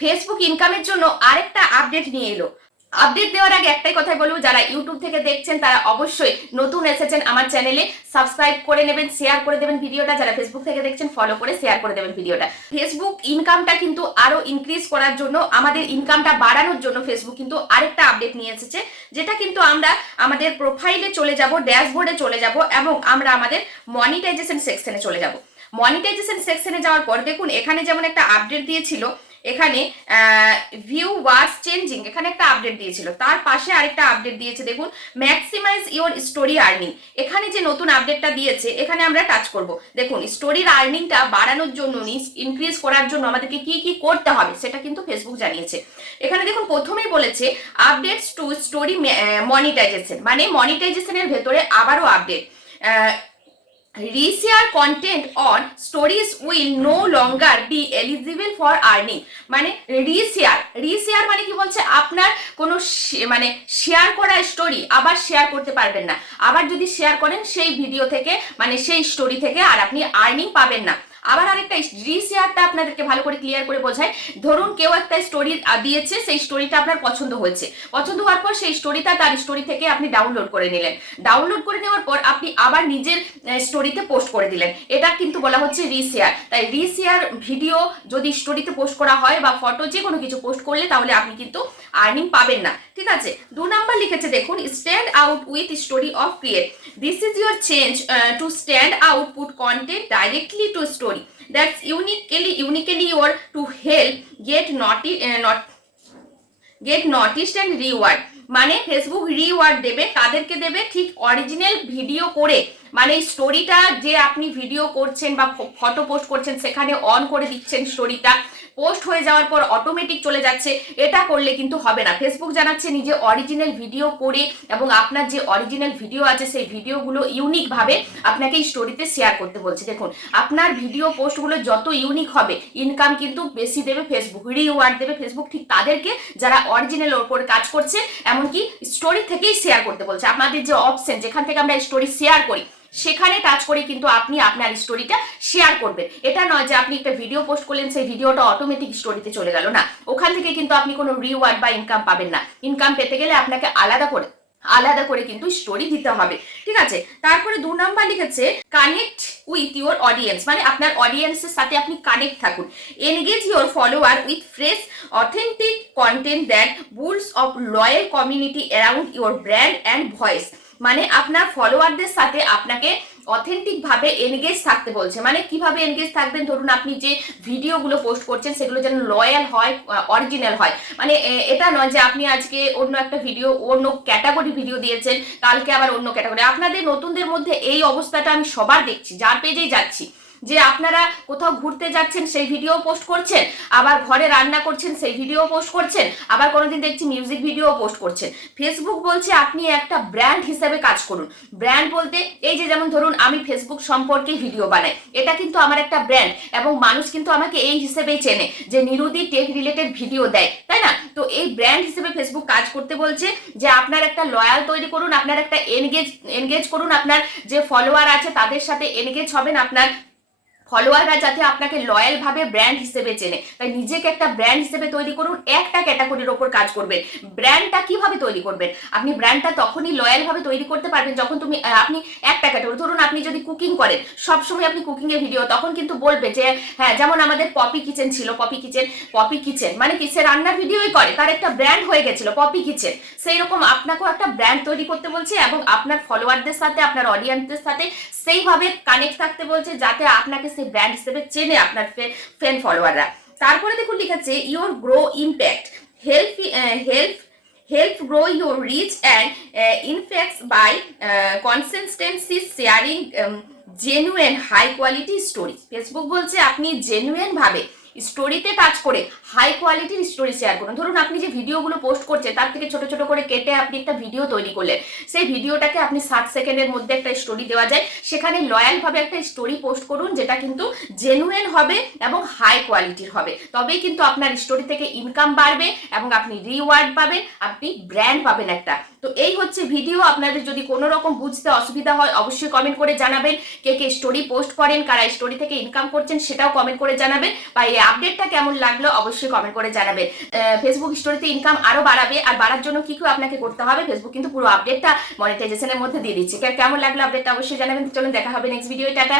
Facebook ইনকামের জন্য আরেকটা আপডেট নিয়ে এলো। আপডেট দেওয়ার আগে একটাই কথাই বলবো, যারা ইউটিউব থেকে দেখছেন তারা অবশ্যই নতুন এসেছেন আমার চ্যানেলে সাবস্ক্রাইব করে নেবেন, শেয়ার করে দেবেন ভিডিওটা। যারা ফেসবুক থেকে দেখছেন ফলো করে শেয়ার করে দেবেন ভিডিওটা। ফেসবুক ইনকামটা কিন্তু আরো ইনক্রিজ করার জন্য, আমাদের ইনকামটা বাড়ানোর জন্য ফেসবুক কিন্তু আরেকটা আপডেট নিয়ে এসেছে, যেটা কিন্তু আমরা আমাদের প্রোফাইলে চলে যাব, ড্যাশবোর্ডে চলে যাব এবং আমরা আমাদের মনিটাইজেশন সেকশনে চলে যাব। মনিটাইজেশন সেকশনে যাওয়ার পর দেখুন এখানে যেমন একটা আপডেট দিয়েছিল, এখানে ভিউ ওয়াচ চেঞ্জিং, এখানে একটা আপডেট দিয়েছিল, তার পাশে আরেকটা আপডেট দিয়েছে দেখুন ম্যাক্সিমাইজ ইওর স্টোরি আর্নিং। এখানে যে নতুন আপডেটটা দিয়েছে এখানে আমরা টাচ করব। দেখুন স্টোরির আর্নিংটা বাড়ানোর জন্য, ইনক্রিজ করার জন্য আমাদেরকে কি কি করতে হবে সেটা কিন্তু ফেসবুক জানিয়েছে। এখানে দেখুন প্রথমেই বলেছে আপডেটস টু স্টোরি মনিটাইজেশন, মানে মনিটাইজেশনের ভেতরে আবারও update. Reshare content on stories will no longer be eligible for earning। মানে রিশেয়ার মানে কি বলছে, আপনার কোনো মানে শেয়ার করা স্টোরি আবার শেয়ার করতে পারবেন না। আবার যদি শেয়ার করেন সেই ভিডিও থেকে, মানে সেই স্টোরি থেকে আর আপনি আর্নিং পাবেন না। আবার আরেকটা রিশেয়ারটা আপনাদেরকে ভালো করে ক্লিয়ার করে বোঝায়। ধরুন কেউ একটা স্টোরি দিয়েছে, সেই স্টোরিটা আপনার পছন্দ হয়েছে, পছন্দ হওয়ার পর সেই স্টোরিটা তার স্টোরি থেকে আপনি ডাউনলোড করে নিলেন, ডাউনলোড করে নেওয়ার পর আপনি আবার নিজের স্টোরিতে পোস্ট করে দিলেন, এটা কিন্তু বলা হচ্ছে রিশেয়ার। তাই রিশেয়ার ভিডিও যদি স্টোরিতে পোস্ট করা হয় বা ফটো যে কোনো কিছু পোস্ট করলে তাহলে আপনি কিন্তু আর্নিং পাবেন না, ঠিক আছে। 2 নাম্বার লিখেছে দেখুন stand out with story of create, this is your change to stand out, put content directly two story that's uniquely your to help get noticed and reward। মানে ফেসবুক রিওয়ার্ড দেবে, তাদেরকে দেবে ঠিক অরিজিনাল ভিডিও করে, মানে স্টোরিটা যে আপনি ভিডিও করছেন বা ফটো পোস্ট করছেন সেখানে অন করে দিচ্ছেন, স্টোরিটা পোস্ট হয়ে যাওয়ার পর অটোমেটিক চলে যাচ্ছে, এটা করলে কিন্তু হবে না। ফেসবুক জানাচ্ছে নিজে অরিজিনাল ভিডিও করে এবং আপনার যে অরিজিনাল ভিডিও আছে সেই ভিডিওগুলো ইউনিকভাবে আপনাকে স্টোরিতে শেয়ার করতে বলছে। দেখুন আপনার ভিডিও পোস্টগুলো যত ইউনিক হবে ইনকাম কিন্তু বেশি দেবে ফেসবুক, রিওয়ার্ড দেবে ফেসবুক ঠিক তাদেরকে যারা অরিজিনাল ওপর কাজ করছে, এমনকি স্টোরি থেকেই শেয়ার করতে বলছে। আপনাদের যে অপশন যেখান থেকে আমরা স্টোরি শেয়ার করি সেখানে টাচ করে কিন্তু আপনি আপনার স্টোরিটা শেয়ার করবেন। এটা নয় যে আপনি একটা ভিডিও পোস্ট করলেন সেই ভিডিওটা অটোমেটিক স্টোরিতে চলে গেল, না, ওখান থেকে কিন্তু আপনি কোনো রিওয়ার্ড বা ইনকাম পাবেন না। ইনকাম পেতে গেলে আপনাকে আলাদা করে কিন্তু স্টোরি দিতে হবে, ঠিক আছে। তারপরে 2 নাম্বার লিখেছে কানেক্ট উইথ ইউর অডিয়েন্স, মানে আপনার অডিয়েন্সের সাথে আপনি কানেক্ট থাকুন। Engage your follower with fresh authentic content that bull's of loyal community around your brand and voice. মানে আপনার ফলোয়ারদের সাথে আপনাকে অথেন্টিক ভাবে এনগেজ থাকতে বলছে। মানে কিভাবে এনগেজ থাকবেন, ধরুন আপনি যে ভিডিওগুলো পোস্ট করছেন সেগুলো যেন লয়াল হয়, অরিজিনাল হয়। মানে এটা নয় যে আপনি আজকে অন্য একটা ভিডিও, অন্য ক্যাটাগরি ভিডিও দিয়েছেন, কালকে আবার অন্য ক্যাটাগরি। আপনাদের নতুনদের মধ্যে এই অবস্থাটা আমি সবার দেখছি, যার পেজেই যাচ্ছি, যে আপনারা কোথাও ঘুরতে যাচ্ছেন সেই ভিডিও পোস্ট করছেন, আবার ঘরে রান্না করছেন সেই ভিডিও পোস্ট করছেন, আবার কোনোদিন দেখছি মিউজিক ভিডিও পোস্ট করছেন। ফেসবুক বলছে আপনি একটা ব্র্যান্ড হিসেবে কাজ করুন। ব্র্যান্ড বলতে এই যে যেমন ধরুন আমি ফেসবুক সম্পর্কে ভিডিও বানাই, এটা কিন্তু আমার একটা ব্র্যান্ড এবং মানুষ কিন্তু আমাকে এই হিসেবেই চেনে যে নিরুদি টেক রিলেটেড ভিডিও দেয়, তাই না। তো এই ব্র্যান্ড হিসেবে ফেসবুক কাজ করতে বলছে যে আপনার একটা লয়াল তৈরি করুন, আপনার একটা এনগেজ করুন, আপনার যে ফলোয়ার আছে তাদের সাথে এনগেজ হবেন, আপনার ফলোয়াররা যাতে আপনাকে লয়াল ভাবে ব্র্যান্ড হিসেবে চেনে। তাই নিজেকে একটা ব্র্যান্ড হিসেবে তৈরি করুন, একটা ক্যাটাগরির ওপর কাজ করবেন। ব্র্যান্ডটা কিভাবে তৈরি করবেন, আপনি ব্র্যান্ডটা তখনই লয়াল ভাবে তৈরি করতে পারবেন যখন আপনি একটা ক্যাটাগরি, ধরুন আপনি যদি কুকিং করেন, সবসময় আপনি কুকিং এর ভিডিও, তখন কিন্তু বলবে যে হ্যাঁ, যেমন আমাদের পপি কিচেন ছিল, পপি কিচেন মানে কি, সে রান্নার ভিডিওই করে, তার একটা ব্র্যান্ড হয়ে গেছিল পপি কিচেন। সেই রকম আপনাকেও একটা ব্র্যান্ড তৈরি করতে বলছে এবং আপনার ফলোয়ারদের সাথে, আপনার অডিয়েন্সদের সাথে সেইভাবে কানেক্ট থাকতে বলছে যাতে আপনাকে সেই ব্র্যান্ড হিসেবে চেনে আপনার ফ্যান ফলোয়াররা। তারপরে দেখুন লিখেছে your grow impact, help grow your reach and influence by consistency sharing genuine high quality stories। Facebook বলছে আপনি জেনুইন ভাবে স্টোরিতে টাচ করে হাই কোয়ালিটির স্টোরি শেয়ার করুন। ধরুন আপনি যে ভিডিওগুলো পোস্ট করছেন তার থেকে ছোট ছোট করে কেটে আপনি একটা ভিডিও তৈরি করলেন, সেই ভিডিওটাকে আপনি 60 সেকেন্ডের মধ্যে একটা স্টোরি দেওয়া যায়, সেখানে লয়াল ভাবে একটা স্টোরি পোস্ট করুন যেটা কিন্তু জেনুইন হবে এবং হাই কোয়ালিটির হবে, তবেই কিন্তু আপনার স্টোরি থেকে ইনকাম বাড়বে এবং আপনি রিওয়ার্ড পাবেন, আপনি ব্র্যান্ড পাবেন একটা। তো এই হচ্ছে ভিডিও। আপনাদের যদি কোনো রকম বুঝতে অসুবিধা হয় অবশ্যই কমেন্ট করে জানাবেন। কে কে স্টোরি পোস্ট করেন, কারা স্টোরি থেকে ইনকাম করছেন সেটাও কমেন্ট করে জানাবেন, বা এই আপডেটটা কেমন লাগলো অবশ্যই কমেন্ট করে জানাবেন। ফেসবুক স্টোরিতে ইনকাম আরো বাড়াবে, আর বাড়ার জন্য কি আপনাকে করতে হবে, ফেসবুক কিন্তু পুরো আপডেটটা মনিটাইজেশনের মধ্যে দিয়ে দিচ্ছে। কেমন লাগলো আপডেটটা অবশ্যই জানাবেন। চলুন দেখা হবে নেক্সট ভিডিও, টাটা।